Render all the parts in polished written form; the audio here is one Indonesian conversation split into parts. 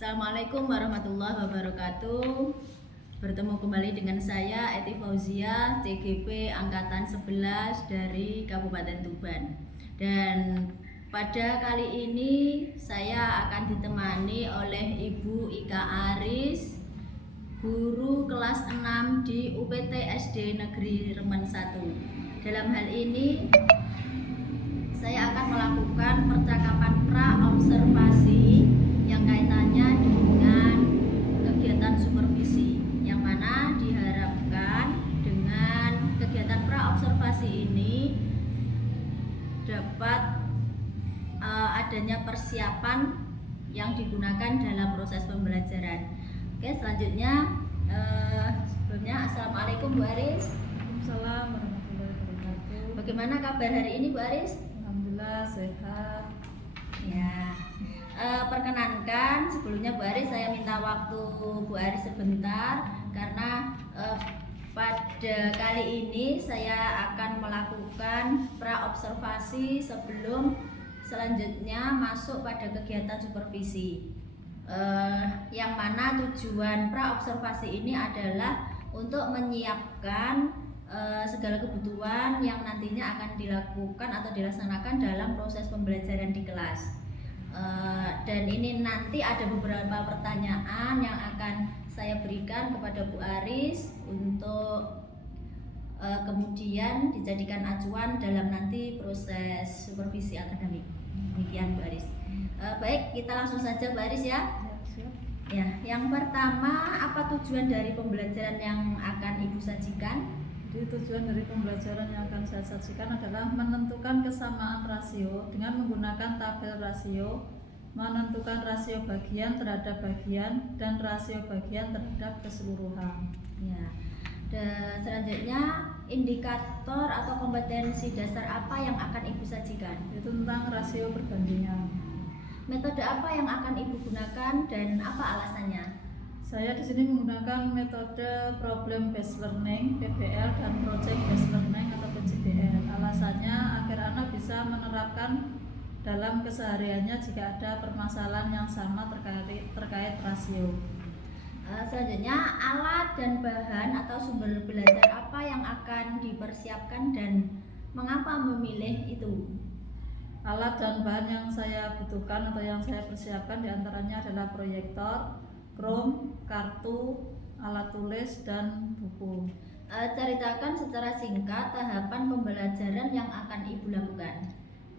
Assalamualaikum warahmatullahi wabarakatuh. Bertemu kembali dengan saya Eti Fauzia, CGP Angkatan 11 dari Kabupaten Tuban. Dan pada kali ini saya akan ditemani oleh Ibu Ika Aris, guru kelas 6 di UPT SD Negeri Remen 1. Dalam hal ini saya akan melakukan percakapan pra-observasi yang kaitannya dengan kegiatan supervisi, yang mana diharapkan dengan kegiatan pra-observasi ini dapat adanya persiapan yang digunakan dalam proses pembelajaran. Oke, selanjutnya sebelumnya Assalamualaikum Bu Aris. Waalaikumsalam warahmatullahi wabarakatuh. Bagaimana kabar hari ini Bu Aris? Alhamdulillah sehat. Ya, perkenankan sebelumnya Bu Aris, saya minta waktu Bu Aris sebentar karena pada kali ini saya akan melakukan pra-observasi sebelum selanjutnya masuk pada kegiatan supervisi. Yang mana tujuan pra-observasi ini adalah untuk menyiapkan segala kebutuhan yang nantinya akan dilakukan atau dilaksanakan dalam proses pembelajaran di kelas. Dan ini nanti ada beberapa pertanyaan yang akan saya berikan kepada Bu Aris untuk kemudian dijadikan acuan dalam nanti proses supervisi akademik. Demikian Bu Aris. Baik, kita langsung saja Bu Aris ya. Ya, yang pertama, apa tujuan dari pembelajaran yang akan Ibu sajikan? Jadi tujuan dari pembelajaran yang akan saya sajikan adalah menentukan kesamaan rasio dengan menggunakan tabel rasio, menentukan rasio bagian terhadap bagian dan rasio bagian terhadap keseluruhan. Ya. Dan selanjutnya, indikator atau kompetensi dasar apa yang akan Ibu sajikan? Itu tentang rasio perbandingan. Metode apa yang akan Ibu gunakan dan apa alasannya? Saya di sini menggunakan metode problem based learning (PBL) dan project based learning atau PJBL. Alasannya agar anak bisa menerapkan dalam kesehariannya jika ada permasalahan yang sama terkait rasio. Selanjutnya, alat dan bahan atau sumber belajar apa yang akan dipersiapkan dan mengapa memilih itu? Alat dan bahan yang saya butuhkan atau yang saya persiapkan diantaranya adalah proyektor, Chrome, kartu, alat tulis, dan buku. Ceritakan secara singkat tahapan pembelajaran yang akan Ibu lakukan.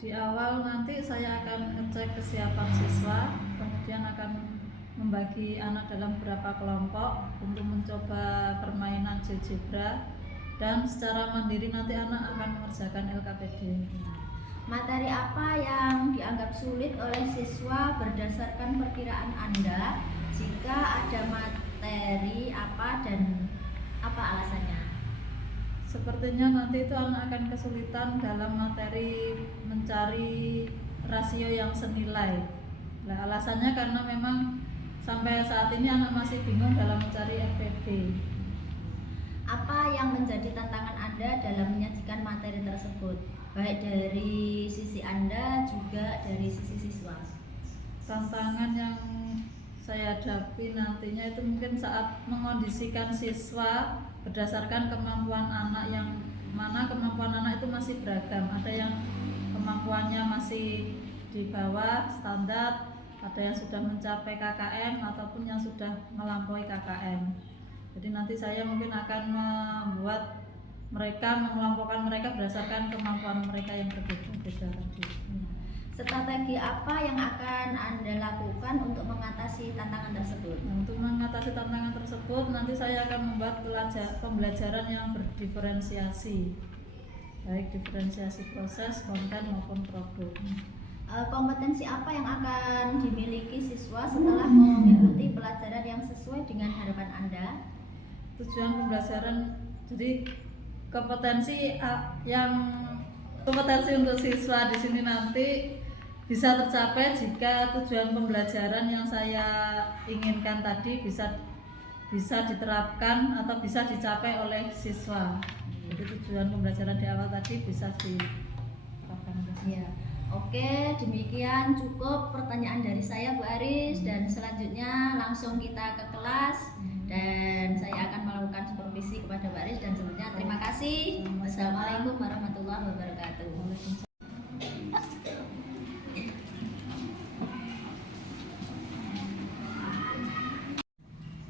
Di awal nanti saya akan ngecek kesiapan siswa, kemudian akan membagi anak dalam beberapa kelompok untuk mencoba permainan GeoGebra, dan secara mandiri nanti anak akan mengerjakan LKPD. Materi apa yang dianggap sulit oleh siswa berdasarkan perkiraan Anda? Jika ada materi apa dan apa alasannya? Sepertinya nanti itu anak akan kesulitan dalam materi mencari rasio yang senilai. Nah, alasannya karena memang sampai saat ini anak masih bingung dalam mencari FPD. Apa yang menjadi tantangan Anda dalam menyajikan materi tersebut? Baik dari sisi Anda juga dari sisi siswa. Tantangan yang saya hadapi nantinya itu mungkin saat mengondisikan siswa berdasarkan kemampuan anak, yang mana kemampuan anak itu masih beragam. Ada yang kemampuannya masih di bawah standar, ada yang sudah mencapai KKM ataupun yang sudah melampaui KKM. Jadi nanti saya mungkin akan membuat mereka, mengelompokkan mereka berdasarkan kemampuan mereka yang berbeda-beda tadi. Strategi apa yang akan Anda lakukan untuk mengatasi tantangan tersebut? Nah, untuk mengatasi tantangan tersebut, nanti saya akan membuat pembelajaran yang berdiferensiasi, baik diferensiasi proses, konten maupun produk. Kompetensi apa yang akan dimiliki siswa setelah mengikuti pelajaran yang sesuai dengan harapan Anda? Tujuan pembelajaran, jadi kompetensi untuk siswa di sini nanti bisa tercapai jika tujuan pembelajaran yang saya inginkan tadi bisa diterapkan atau bisa dicapai oleh siswa. Jadi tujuan pembelajaran di awal tadi bisa diterapkan. Ya. Oke, demikian cukup pertanyaan dari saya Bu Aris, dan selanjutnya langsung kita ke kelas dan saya akan melakukan supervisi kepada baris dan sebelumnya terima kasih. Wassalamualaikum warahmatullahi wabarakatuh.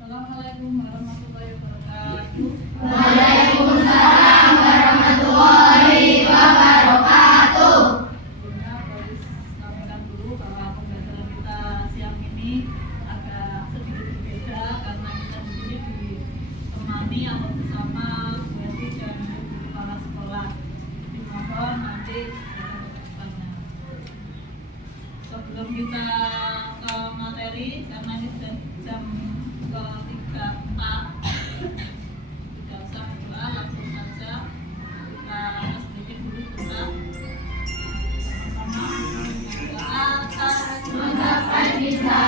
Assalamualaikum warahmatullahi wabarakatuh. Waalaikumsalam warahmatullahi wabarakatuh. Sebelumnya Baris sampaikan dulu bahwa pembelajaran kita siang ini agak sedikit berbeda karena kita di sini ditemani atau bersama Budi dan kepala sekolah. Dimohon nanti kedepannya. Sebelum kita ke materi, karena ini sudah jam ke-3:04, tidak usah berdoa, langsung saja kita sedikit dulu kita Mengucapkan kita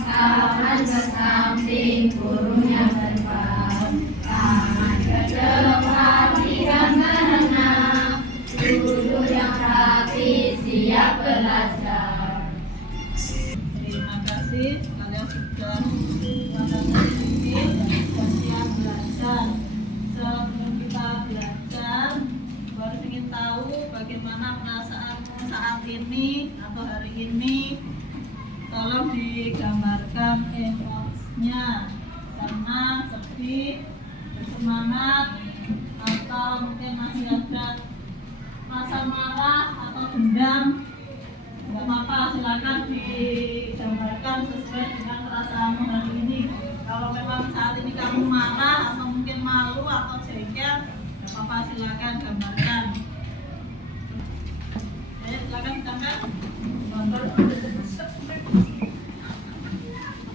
kawan bersamping gurunya berbang, tangan ke depan tidak berenang, duduk yang rapi siap belajar. Terima kasih kalian sudah mengadakan sedikit dan siap belajar. Sebelum kita belajar, baru ingin tahu bagaimana perasaanmu saat ini atau hari ini. Tolong digambarkan emosinya, senang, sedih, bersemangat, atau mungkin masih ada rasa marah atau dendam. Tidak apa-apa, silakan digambarkan sesuai dengan perasaanmu hari ini. Kalau memang saat ini kamu marah atau mungkin malu atau jengkel, tidak apa-apa, silakan gambarkan. Oke, silakan gambar.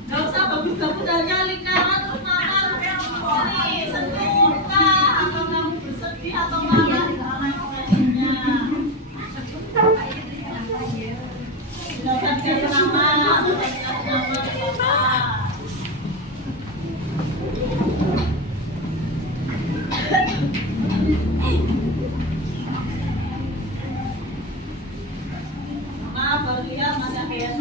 Gak usah bagus-bagus aja lingkaran terus marah. Ini sedih kah? Atau kamu bersedih atau marah? Karena ekspresinya. Silakan kasih nama atau kasih nama siapa. Nah, berlihat masih kayak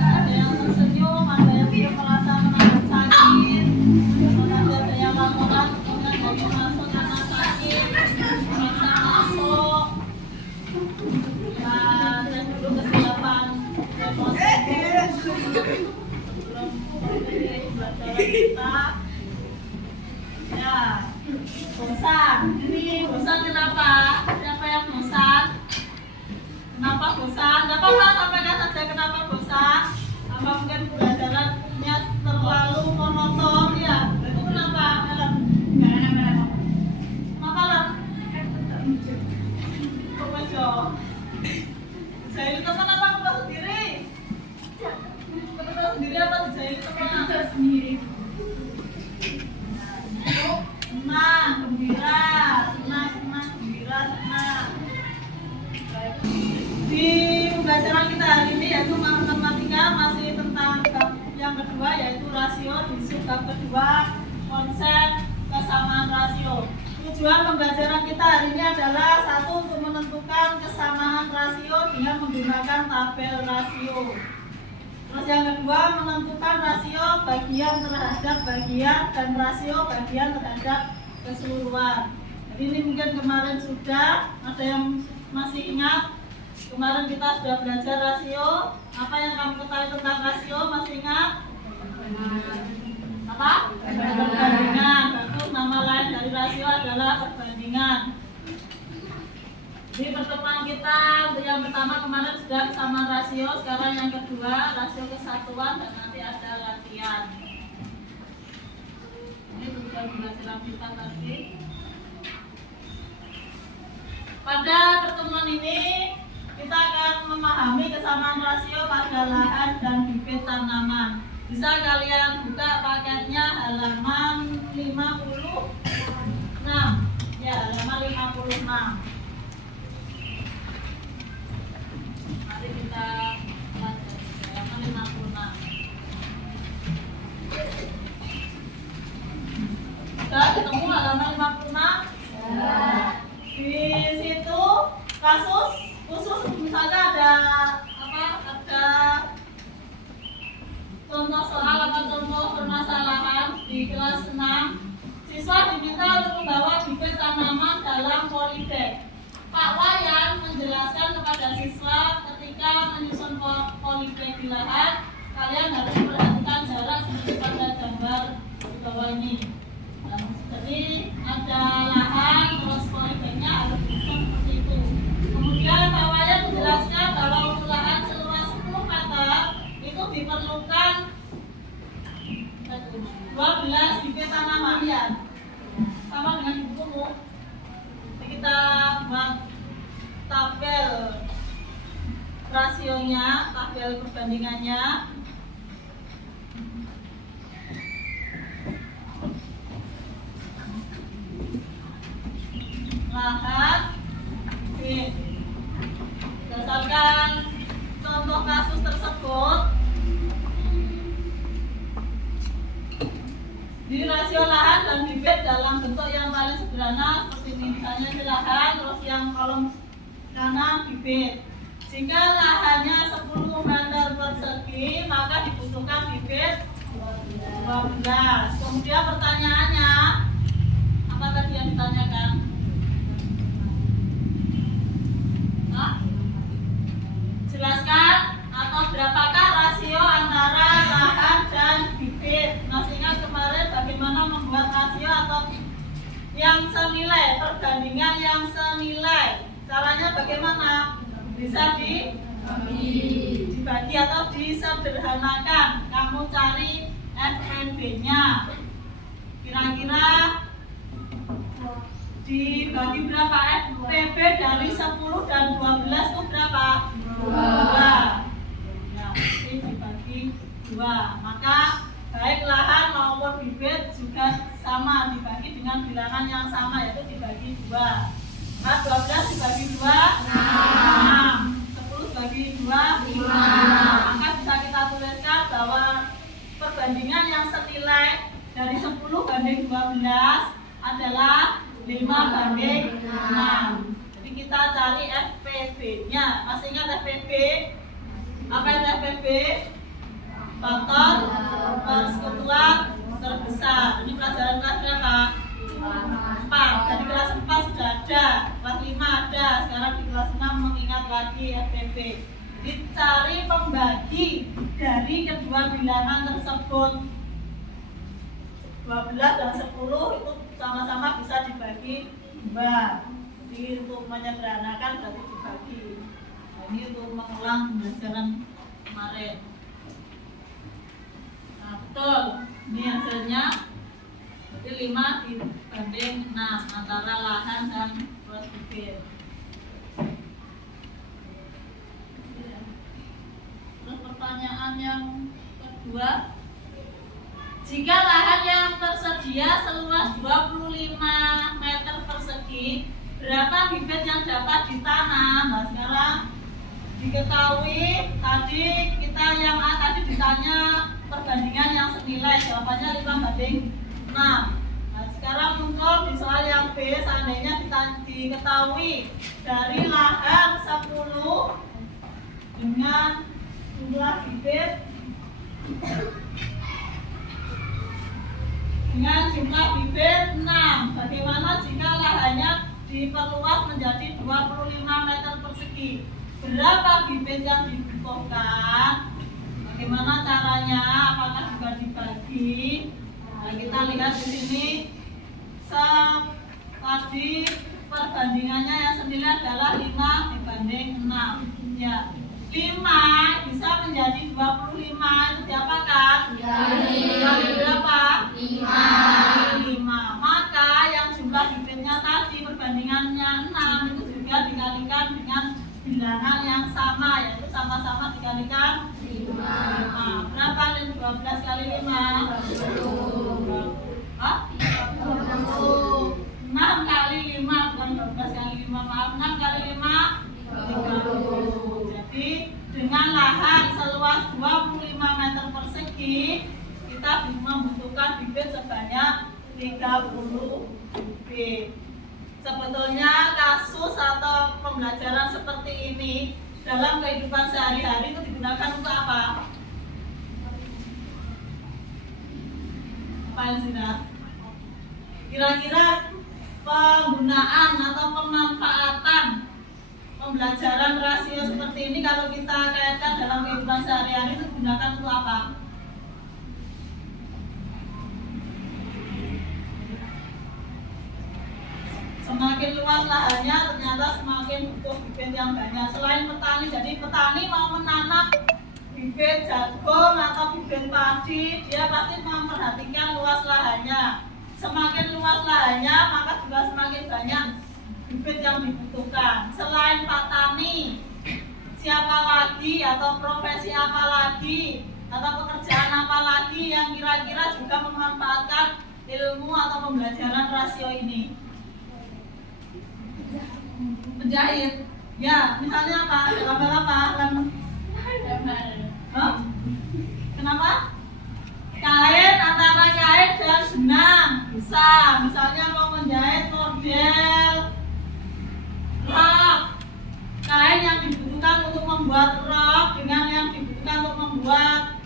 ada yang tersenyum, ada yang tidak merasa menahan sakit, ada yang laporan kemudian dari masuk karena sakit, bisa masuk. Nah, cek dulu kesiapan emosi sebelum memulai pembelajaran kita. Ya, bosan. Ini bosan kenapa? Siapa yang bosan? Kenapa bosan? Gak apa-apa, sampaikan saja kenapa bosan. Apa mungkin pembelajarannya terlalu monoton ya? Itu kenapa? Kenapa lah? Kok bejo? Saya itu kenapa aku sendiri? Kenapa sendiri apa saya itu sendiri? Senang, gembira, senang, gembira, senang. Di pembelajaran kita hari ini yaitu matematika masih tentang bab yang kedua yaitu rasio, di bab kedua konsep kesamaan rasio. Tujuan pembelajaran kita hari ini adalah satu, untuk menentukan kesamaan rasio dengan menggunakan tabel rasio. Terus yang kedua, menentukan rasio bagian terhadap bagian dan rasio bagian terhadap keseluruhan. Jadi ini mungkin kemarin sudah, ada yang masih ingat? Kemarin kita sudah belajar rasio. Apa yang kamu ketahui tentang rasio? Masih ingat? Apa? Perbandingan. Bagus, nama lain dari rasio adalah perbandingan. Di pertemuan kita yang pertama kemarin sudah sama rasio, sekarang yang kedua rasio kesatuan dan nanti ada latihan. Ini tujuan pembelajaran kita tadi. Pada pertemuan ini kita akan memahami kesamaan rasio pada lahan dan bibit tanaman. Bisa kalian buka paketnya halaman 56. Ya, halaman 56. Mari kita lihat halaman 56. Sudah ketemu halaman 56? Ya. Di situ kasus khusus misalnya ada kelas 6, siswa diminta untuk membawa bibit tanaman dalam polybag. Pak Wayan menjelaskan kepada siswa ketika menyusun polybag di lahan, kalian harus perhatikan jarak seperti pada gambar di bawah ini. Jadi ada lahan, terus polybagnya harus disusun seperti itu. Kemudian Pak Wayan menjelaskan bahwa untuk lahan seluas 10 meter itu diperlukan 12 bibit tanaman ya, sama dengan bukumu. Kita buat tabel rasionya, tabel perbandingannya. Lahan berdasarkan contoh kasus tersebut, di rasio lahan dan bibit dalam bentuk yang paling sederhana seperti ini, misalnya di lahan, terus yang kolom kanan bibit. Jika lahannya 10 meter persegi, maka dibutuhkan bibit 12. Kemudian pertanyaannya, apa tadi yang ditanyakan? Jelaskan atau berapakah rasio antara lahan dan bibit. Masih ingat kemarin bagaimana membuat rasio atau yang senilai, perbandingan yang senilai. Caranya bagaimana? Bisa dibagi atau disederhanakan. Kamu cari FPB-nya. Kira-kira dibagi berapa FPB dari 10 dan 12 itu berapa? 2. Ya, ini dibagi 2. Maka baik lahan maupun bibit juga sama, dibagi dengan bilangan yang sama, yaitu dibagi 2. Nah, 12 dibagi 2 6. 10 dibagi 2 5. Maka bisa kita tuliskan bahwa perbandingan yang senilai dari 10 banding 12 adalah 5 banding 6. Jadi kita cari FPB-nya. Masih ingat FPB? Apa itu FPB? Faktor persekutuan terbesar. Ini pelajaran kelas berapa? 4. Dari kelas 4 sudah ada, kelas 5 ada. Sekarang di kelas 6 mengingat lagi FPB. Dicari pembagi dari kedua bilangan tersebut. 12 dan 10 itu sama-sama bisa dibagi 2. Jadi untuk menyederhanakan berarti dibagi. Nah, ini untuk mengulang pembelajaran kemarin. Nah, betul. Ini hasilnya. Jadi 5 dibanding 6 antara lahan dan luas bibit. Terus pertanyaan yang kedua, jika lahan yang tersedia seluas 25 meter persegi, berapa bibit yang dapat ditanam? Nah, sekarang diketahui tadi kita yang A tadi ditanya perbandingan yang senilai, jawabannya 5 banding 6. Nah, sekarang muncul di soal yang B, seandainya diketahui dari lahan 10 dengan jumlah bibit dengan jumlah bibit 6. Bagaimana jika lahannya diperluas menjadi 25 meter persegi? Berapa bibit yang dibutuhkan? Bagaimana caranya? Apakah juga dibagi? Nah, kita lihat di sini. Tadi perbandingannya yang senilai adalah 5 dibanding 6. Ya. 5 bisa menjadi 25, itu diapakan? Dikali berapa? 5. Maka yang jumlah bibitnya tadi perbandingannya 6 itu juga dikalikan dengan bilangan yang sama, yaitu sama-sama dikalikan 5. Berapa 12 kali 5? 6 kali 5, bukan 12 kali 5, maaf, 6 kali 5 30. Jadi dengan lahan seluas 25 meter persegi, kita membutuhkan bibit sebanyak 30 bibit. Sebetulnya kasus atau pembelajaran seperti ini dalam kehidupan sehari-hari itu digunakan untuk apa? apa sudah? Kira-kira penggunaan atau pemanfaatan pembelajaran rasio seperti ini kalau kita kaitkan dalam kehidupan sehari-hari itu gunakan untuk apa? Semakin luas lahannya ternyata semakin butuh bibit yang banyak. Selain petani, jadi petani mau menanam bibit jagung atau bibit padi, dia pasti memperhatikan luas lahannya. Semakin luas lahannya, maka juga semakin banyak bibit yang dibutuhkan. Selain petani, siapa lagi atau profesi apa lagi atau pekerjaan apa lagi yang kira-kira juga memanfaatkan ilmu atau pembelajaran rasio ini? Menjahit, ya misalnya apa? Gambar apa? Huh? Kenapa? Kain, antara kain dan benang bisa. Misalnya mau menjahit model rok, kain yang dibutuhkan untuk membuat rok dengan yang dibutuhkan untuk membuat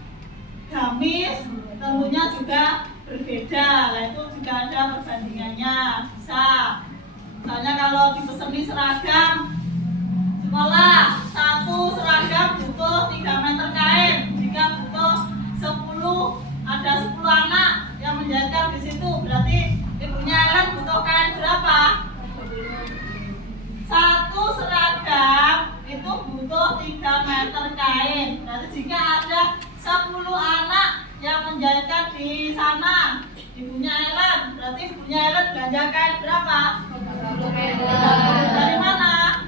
gamis tentunya juga berbeda. Nah itu juga ada perbandingannya, bisa. Misalnya kalau dipeseni seragam sekolah, satu seragam butuh 3 meter kain. Jika butuh 10, ada 10 anak yang menjahitkan di situ, berarti ibunya Ellen butuh kain berapa? Satu seragam itu butuh 3 meter kain. Berarti jika ada 10 anak yang menjahitkan di sana, ibunya Ellen, berarti ibunya Ellen belanja kain berapa? Dari mana?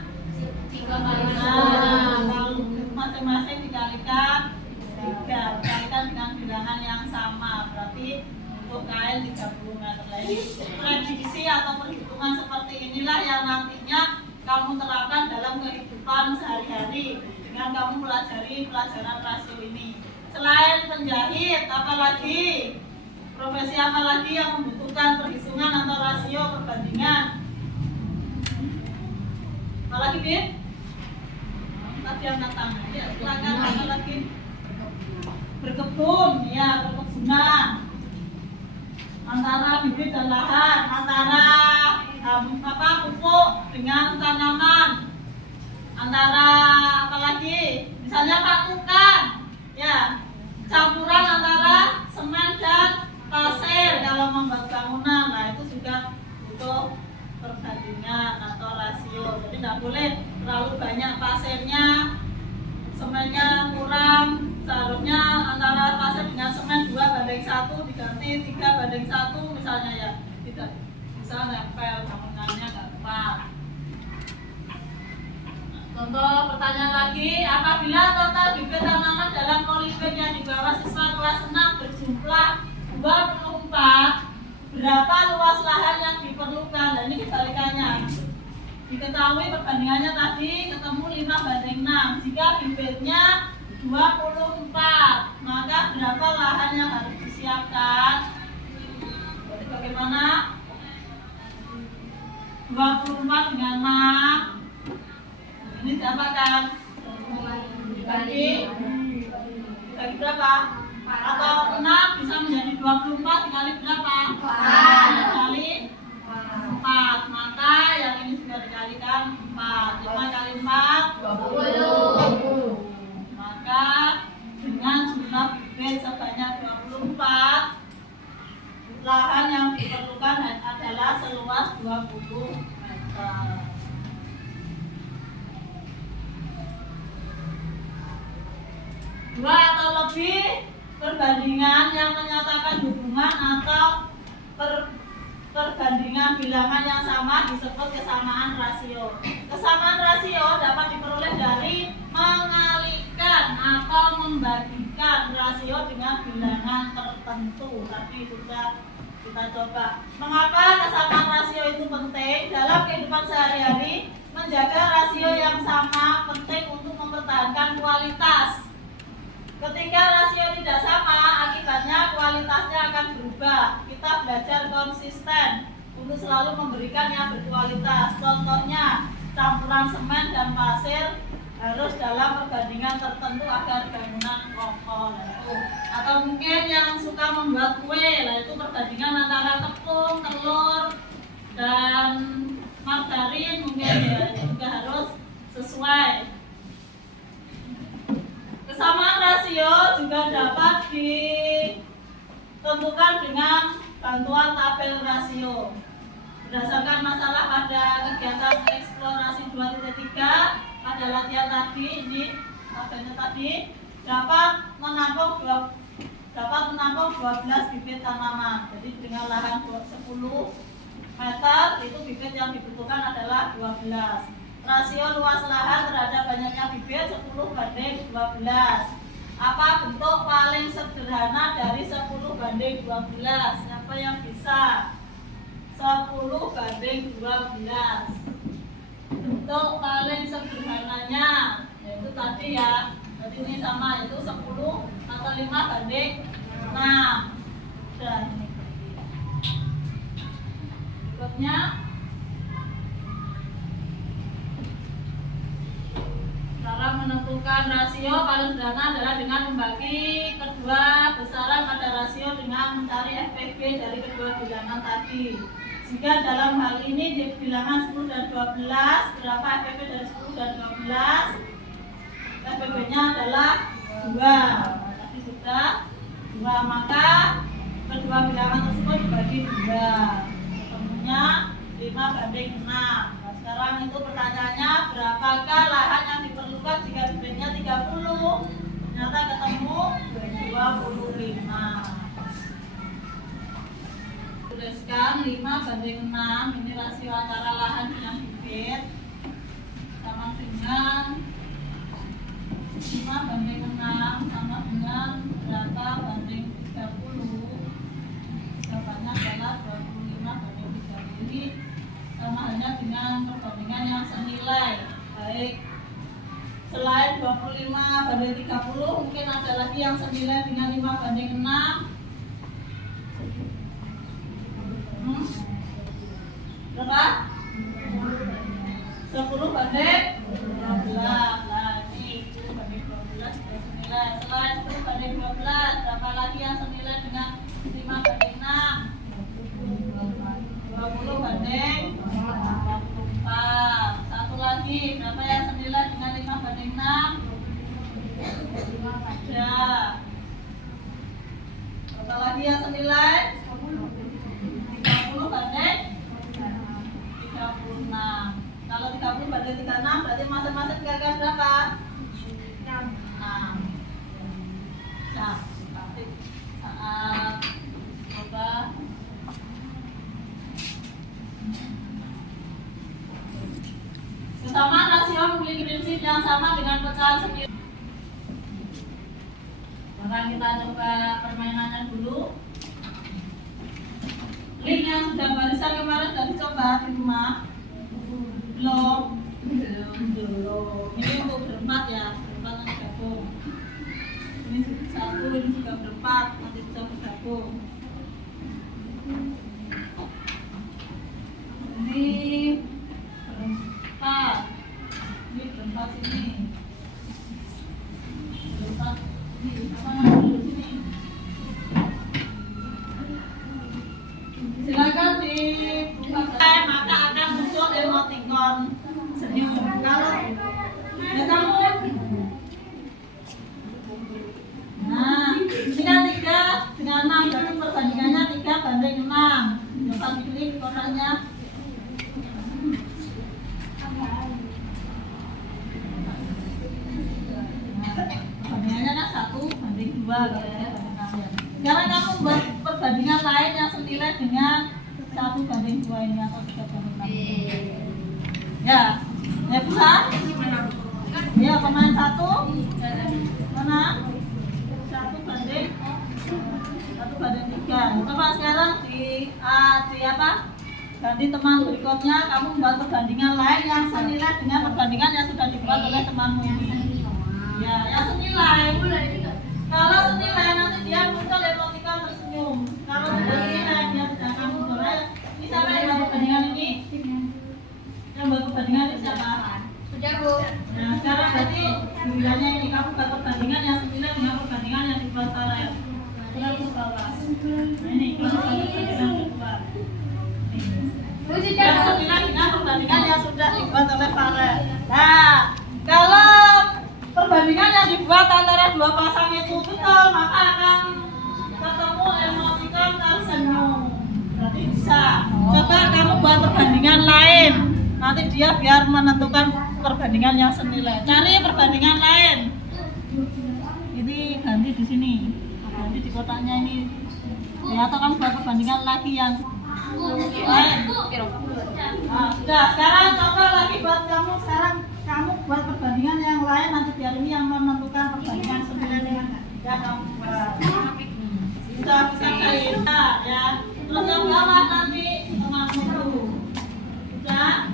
3 Nah, kalau masing-masing dikalikan 3, dikalikan dengan bilangan yang sama, berarti untuk kain 30 meter. Jadi prediksi atau perhitungan seperti inilah yang nantinya kamu terapkan dalam kehidupan sehari-hari dengan kamu pelajari pelajaran rasio ini. Selain penjahit, apalagi profesi apalagi yang membutuhkan perhitungan atau rasio perbandingan? Apalagi Bin? Tadi angkat tangan. Ya, silakan. Apa lagi? Berkebun, ya perkebunan. Antara bibit dan lahan, antara pupuk dengan tanaman, antara apalagi? Misalnya patungan, ya campuran antara semen dan pasir kalau membuat bangunan. Nah itu juga butuh perbandingan atau rasio. Jadi tidak boleh terlalu banyak pasirnya, semennya kurang. Seharusnya antara pasir dengan semen 2:1 diganti 3:1 misalnya, ya tidak bisa nempel bangunannya, nggak tepat. Contoh pertanyaan lagi, apabila total bibit tanaman dalam polybag yang dibawa siswa kelas 6 berjumlah 24, berapa luas lahan yang diperlukan? Dan ini kebalikannya. Diketahui perbandingannya tadi ketemu 5:6. Jika bibitnya 24, maka berapa lahan yang harus disiapkan? Berarti bagaimana? 24 dengan 6. Ini diapakan? Dibagi berapa? Atau 6 bisa menjadi 24 dikali berapa? 4 dikali 4. Maka yang ini sudah dikalikan 4. 5 kali 4 20. Maka dengan jumlah bibit sebanyak 24, lahan yang diperlukan adalah seluas 20 meter. Dua atau lebih perbandingan yang menyatakan hubungan atau perbandingan bilangan yang sama disebut kesamaan rasio. Kesamaan rasio dapat diperoleh dari mengalihkan atau membagikan rasio dengan bilangan tertentu. Tadi sudah kita coba. Mengapa kesamaan rasio itu penting? Dalam kehidupan sehari-hari, menjaga rasio yang sama penting untuk mempertahankan kualitas. Ketika rasio tidak sama, akibatnya kualitasnya akan berubah. Kita belajar konsisten untuk selalu memberikan yang berkualitas. Contohnya, campuran semen dan pasir harus dalam perbandingan tertentu agar bangunan kokoh. Atau mungkin yang suka membuat kue, lah itu perbandingan antara tepung, telur, dan margarin mungkin ya juga harus sesuai. Kesamaan rasio juga dapat ditentukan dengan bantuan tabel rasio. Berdasarkan masalah pada kegiatan eksplorasi 2.3 pada latihan tadi, ini tabelnya tadi dapat menampung 12 bibit tanaman. Jadi dengan lahan 10 meter itu bibit yang dibutuhkan adalah 12. Rasio luas lahan terhadap banyaknya bibit 10:12. Apa bentuk paling sederhana dari 10:12? Siapa yang bisa? 10:12. Bentuk paling sederhananya yaitu tadi ya. Jadi ini sama, itu 10 atau 5:6. Dan ini berikutnya cara menentukan rasio paling sederhana adalah dengan membagi kedua besaran pada rasio dengan mencari FPB dari kedua bilangan tadi. Jika dalam hal ini di bilangan 10 dan 12, berapa FPB dari 10 dan 12? FPB-nya adalah 2. Tadi sudah 2, maka kedua bilangan tersebut dibagi 2. Ketemunya 5:6. Nah, sekarang itu pertanyaannya, berapakah lahan yang diperlukan jika bibitnya 30? Ternyata ketemu 25. Tuliskan 5:6, ini rasio antara lahan dengan bibit, sama dengan 5:6 sama dengan berapa banding 30. Jawabannya adalah 25:30. Ini sama halnya dengan perbandingan yang senilai. Baik, selain 25:30 mungkin ada lagi yang senilai dengan 5:6. Berapa? 10:12. Nah, ini 10:12 sudah senilai. Selain 10:12, berapa lagi yang senilai dengan 5:6? 20:44. Satu lagi, berapa yang senilai dengan 5:6? Ada. Berapa lagi yang senilai? 30:36. Kalau 30:36 berarti masing-masing kira-kira berapa? 6. Nah, nanti saat coba kesamaan rasio memiliki prinsip yang sama dengan pecahan sendiri. Maka kita coba permainannya dulu. Link yang sudah barisan kemarin sudah dicoba di rumah? Belum. Ini untuk berempat ya, berempat nanti gabung. Ini satu, ini juga berempat, nanti bisa bergabung. Ini berempat, ini berempat sini. Berempat ini, sama dulu sini. Silakan dibuka, maka akan muncul emoticon senyum. Kalau ya kamu, nah ini kan 3 dengan 6 itu perbandingannya 3:6. Coba diklik kotaknya. Perbandingannya kan 1:2 ya. Sekarang kamu buat perbandingan lain yang senilai dengan 1:2 ini atau 3:6. Ya, ya bisa? Ya, pemain 1 mana? 1:3. Coba sekarang di apa? Ganti teman berikutnya, kamu membuat perbandingan lain yang senilai dengan perbandingan yang sudah dibuat oleh temanmu ini. Ya, yang senilai. Kalau senilai nanti dia muncul emoticon tersenyum. Kalau tidak senilai dia tidak akan muncul. Ini siapa yang buat perbandingan ini? Yang buat perbandingan ini siapa? Sudah, Bu. Nah, sekarang berarti gilirannya contohnya ini, kamu buat perbandingan yang senilai dengan perbandingan yang dibuat Farel. Sudah ke bawah. Nah ini, kamu buat perbandingan kedua. Yang senilai dengan perbandingan yang sudah dibuat oleh Farel. Nah, kalau perbandingan yang dibuat antara dua pasang itu betul, maka akan ketemu emoticon tersenyum. Berarti bisa. Coba kamu buat perbandingan lain. Nanti dia biar menentukan perbandingan yang senilai. Cari perbandingan lain. Ini ganti di sini. Ganti di kotaknya ini. Ya, atau kamu buat perbandingan lagi yang lain. Nah, sudah. Sekarang coba lagi buat kamu. Sekarang kamu buat perbandingan yang lain. Nanti biar ini yang menentukan perbandingan senilai dengan yang kamu buat. Sudah bisa cair ya. Terus yang bawah nanti temanmu dulu. Sudah.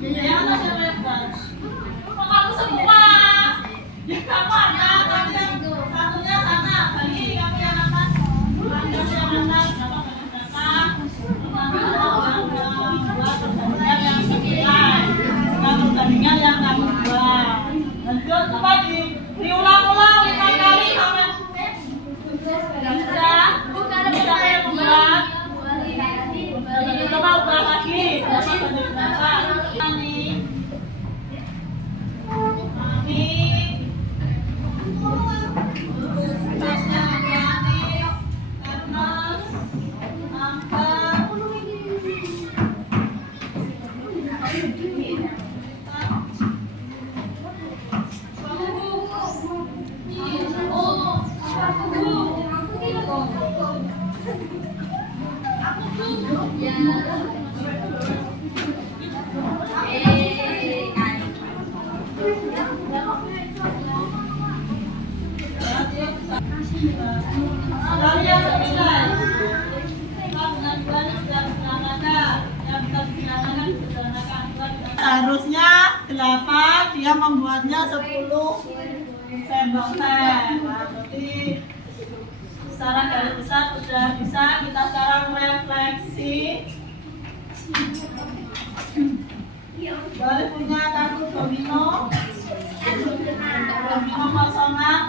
Ya, atas yang lebar. Kamu semua. Ya, kamu ada. Satunya sana. Bagi kamu yang atas. Kamu yang atas. Bapak bagian belakang. Buat perbandingan yang senilai dengan perbandingan yang kamu buat. Lanjut, coba diulang-ulang 5 kali sampai. Bisa. Bisa yang membuat. Coba ubah lagi. Bapak bagian belakang. Harusnya 8, dia membuatnya 10 sendok teh. Nah, berarti secara garis besar sudah bisa. Kita sekarang refleksi. Baru punya kartu domino kosongan.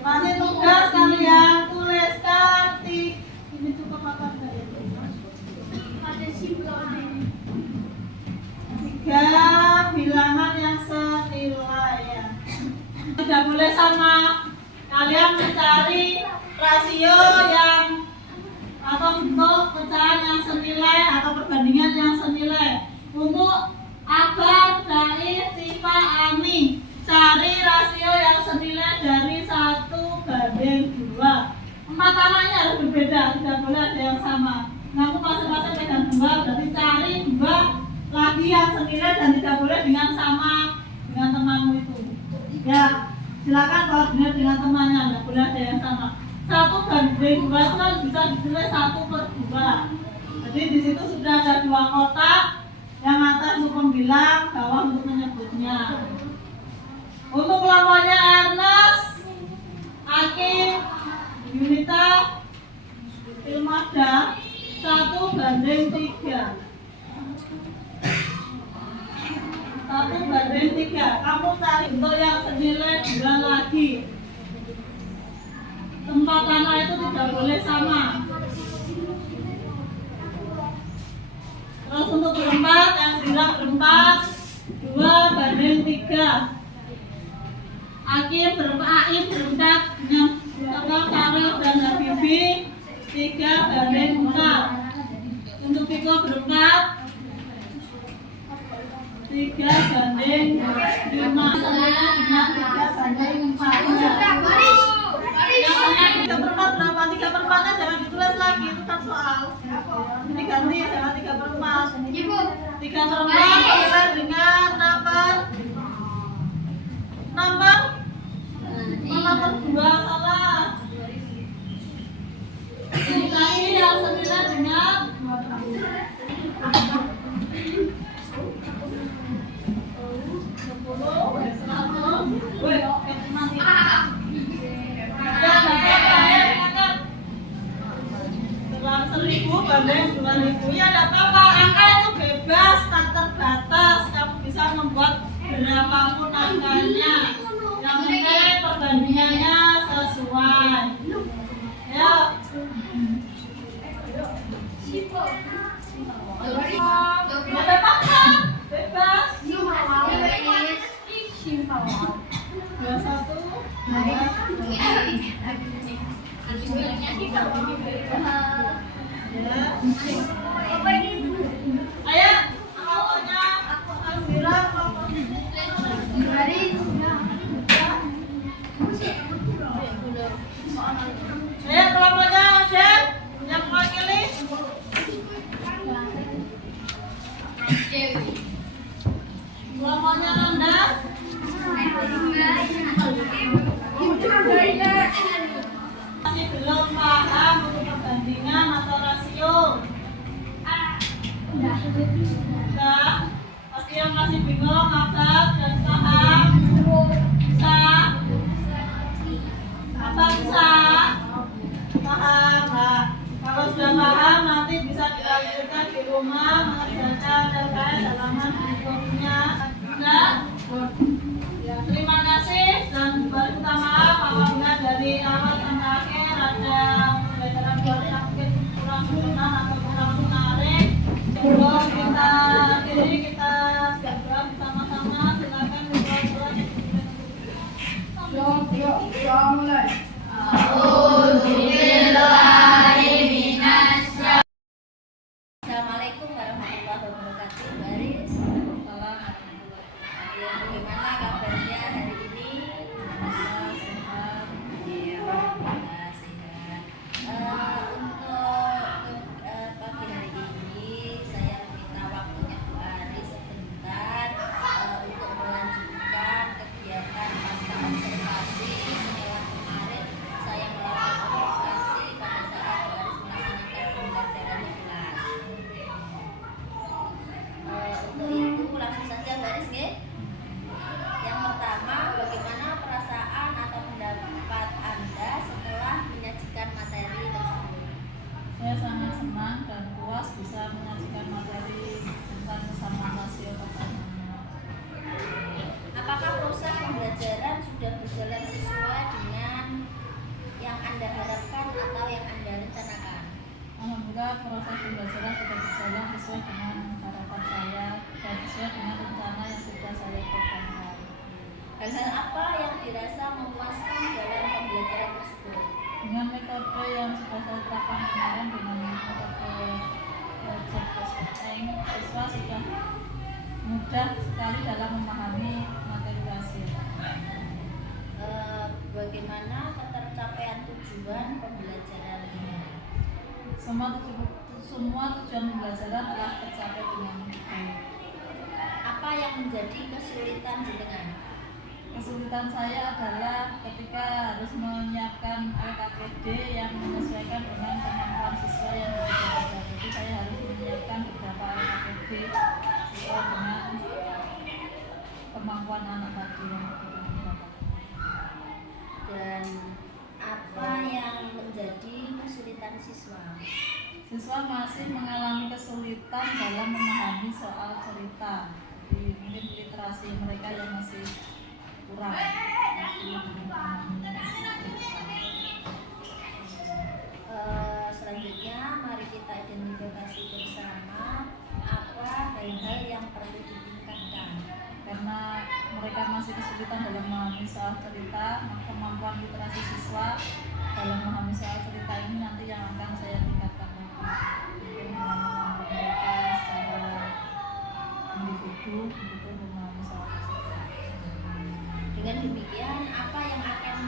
Masih tugas kalian tuliskan ini cukup apa enggak? 3 bilangan yang senilai ya. Tidak boleh sama. Kalian mencari rasio yang atau bentuk pecahan yang senilai atau perbandingan yang senilai. Untuk Akbar, Daif, Siva, Ani, cari rasio yang senilai dari 1:2. 4 anaknya harus berbeda, tidak boleh ada yang sama. Ngaku masing-masing pegang 2, berarti cari 2 lagi yang senilai dan tidak boleh dengan sama dengan temanmu itu. Ya, silakan koordinat dengan temannya, tidak boleh ada yang sama. 1:2 itu kan bisa ditulis 1/2. Jadi di situ sudah ada 2 kotak, yang atas untuk pembilang, bawah untuk menyebutnya. Untuk kelompoknya Ernest, Akim, Yunita, Ilmada 1:3. 1:3. Kamu cari bentuk yang senilai 2 lagi. Tempat tanah itu tidak boleh sama. Terus untuk berempat, yang bilang berempat 2:3. Akim berempat dengan Tengah, Karel dan Habibi 3:4. Untuk Piko berempat 3:5. Senilai dengan 3:4. Yang 3/4 berapa? 3/4-nya jangan ditulis lagi, itu kan soal. Ini ganti, jangan 3/4. 3/4 senilai dengan nomor 2 salah. Ini lagi yang senilai dengan 1.000 banding 2.000. Ya tidak apa-apa, angka itu bebas, tak terbatas. Kamu bisa membuat berapapun angkanya. Yang perbandingannya sesuai. Ya. Ada paksa, bebas. 21. Ayo, awalnya Alvira, ayo kelompoknya Oden yang mewakili. Kelompoknya Nanda. Masih belum paham untuk perbandingan atau rasio? Enggak. Pasti yang masih bingung, Abad dan paham? Bisa? Apa bisa? Paham? Nah, kalau sudah paham nanti bisa dilanjutkan di rumah mengerjakan terkait halaman berikutnya. Enggak? Ya, terima kasih dan baru minta maaf apabila dari awal sampai akhir ada pembelajaran yang mungkin kurang sempurna atau kurang menarik. Terus kita akhiri, kita jaga bersama-sama. Silakan dibuat. Yuk, mulai. Assalamualaikum warahmatullahi wabarakatuh. Baris. Ya, bagaimana kabarnya hari ini? Sehat. Iya, alhamdulillah sehat. Untuk pagi hari ini saya minta waktunya Bu Ari sebentar untuk melanjutkan kegiatan pasca observasi. Setelah kemarin saya melakukan observasi pada saat Bu Aris melaksanakan pembelajaran di kelas. Untuk itu langsung saja Baris nggih. Yang pertama, bagaimana perasaan atau pendapat Anda setelah menyajikan materi tersebut? Saya sangat senang dan puas bisa menyajikan materi tentang kesamaan rasio pertama. Apakah proses pembelajaran sudah berjalan sesuai dengan yang Anda harapkan atau yang Anda rencanakan? Alhamdulillah proses pembelajaran sudah berjalan sesuai dengan harapan saya dan sesuai dengan rencana yang sudah saya programkan. Hal-hal apa yang dirasa memuaskan dalam pembelajaran tersebut? Dengan metode yang sudah saya terapkan kemarin dengan metode belajar prospecting, siswa sudah mudah sekali dalam memahami materi rasio. Bagaimana ketercapaian tujuan pembelajaran ini? Semua tujuan pembelajaran telah tercapai dengan baik. Apa yang menjadi kesulitan jenengan? Kesulitan saya adalah ketika harus menyiapkan LKPD yang menyesuaikan dengan kemampuan siswa yang berbeda-beda. Jadi saya harus menyiapkan beberapa LKPD sesuai dengan kemampuan anak tadi yang berbeda-beda. Dan apa yang menjadi kesulitan siswa? Siswa masih mengalami kesulitan dalam memahami soal cerita. Jadi mungkin literasi mereka yang masih kurang. Selanjutnya mari kita identifikasi bersama apa hal-hal yang perlu ditingkatkan. Karena mereka masih kesulitan dalam memahami soal cerita, kemampuan literasi siswa dalam memahami soal cerita ini nanti yang akan saya tingkatkan lagi untuk memahami mereka secara individu untuk memahami soal cerita. Dengan demikian, apa yang akan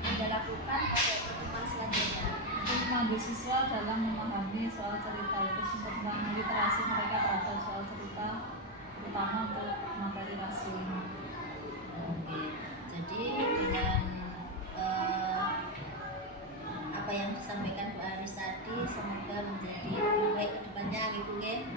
Anda lakukan pada pertemuan selanjutnya? Untuk memandu siswa dalam memahami soal cerita itu tentang literasi mereka terhadap soal cerita, terutama untuk materi rasio ini. Oke, jadi dengan apa yang disampaikan Bu Aris tadi, semoga menjadi lebih baik ke depannya, gitu ya.